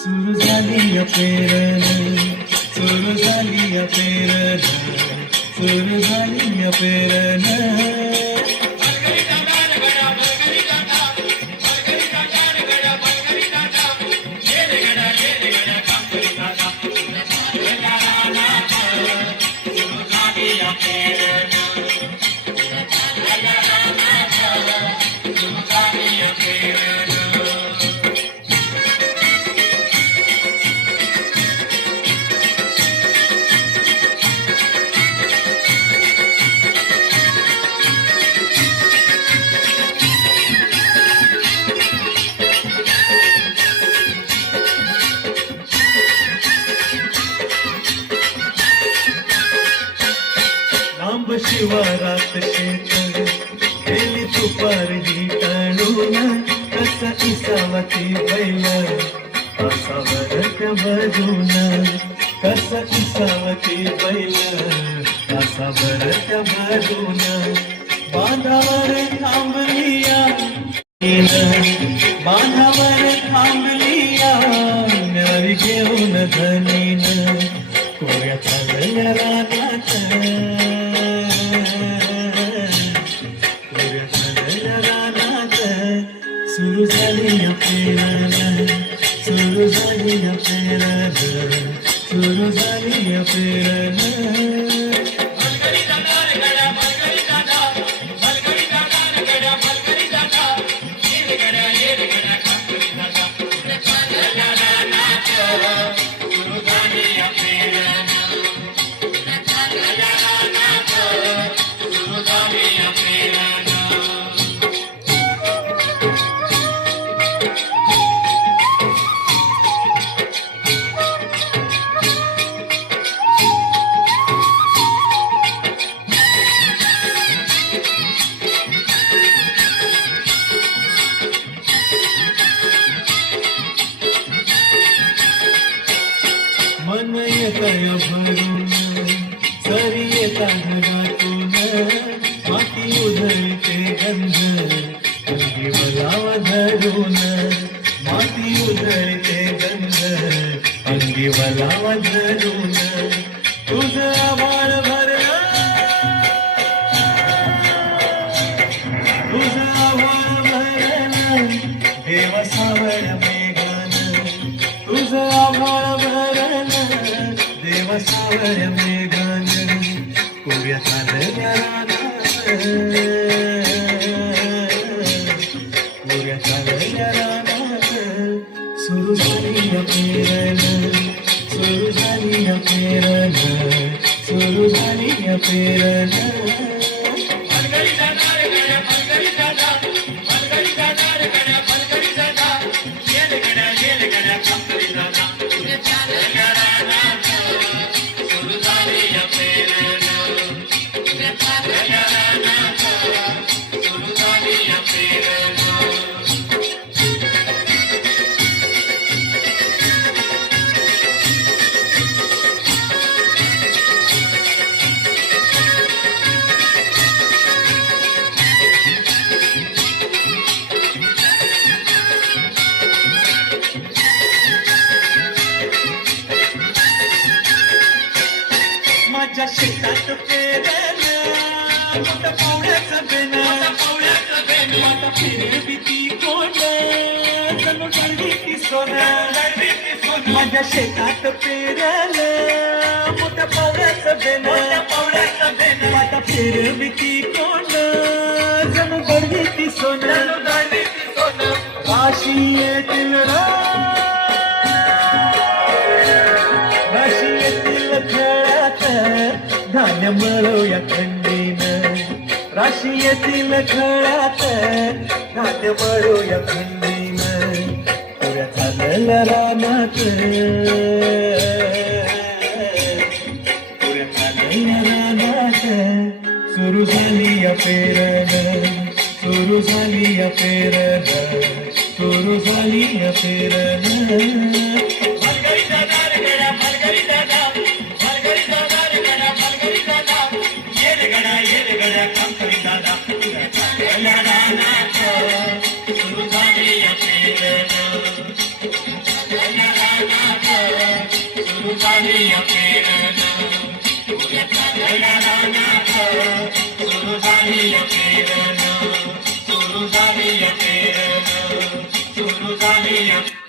सुरू झाली पेरण, सुरू झाली पेरण, सुरू झाली पेरण. शिवारात शेत गेली तुपारही टाळून, कसा इसावती बैल असावर त्या बाजून, कसा इसावती बैल असावर त्या बाजून. बांधावर थांबलिया, बांधावर थांबलिया, न्यारी घेऊन धनीन कोऱ्या चालल्या रानात. सुरू झाली पेरण, सुरू झाली पेरण, सुरू झाली पेरण. मन येतय भरून, सरी येता ढगातून, माती उधळते गंध अंगी वलावा धरून, माती उधळते गंध अंगी वलावा धरून. तुझं आभाळ भरलं, तुझं आभाळ भरलं देवा सावळ्या मेघानं, तुझं आभाळ भरलं देवा सावळ्या मेघानं. कोऱ्या चालल्या रानात, कोऱ्या चालल्या रानात. सुरू झाली पेरण, सुरू झाली पेरण, सुरू झाली पेरण. माझ्या शेतात पेरलं मोठं पावड्याचं बेन, माझा फिरे भीती कोण जणू गळली ती सोनं. माझ्या शेतात पेरलं मोठं पावड्याचं बेन, माझा फिरविती कोंड जणू गडविती सोनं राशीयेतील खेळात धान्य मळूया खंडीनं राशीयेतील खेळात धान्य मळूया खंडीनं पुऱ्या झालेल्या रानात पुऱ्या झालेल्या रानात सुरू झाली या पेरण सुरू झाली या पेरण सुरू झाली या पेरण सुरू झाली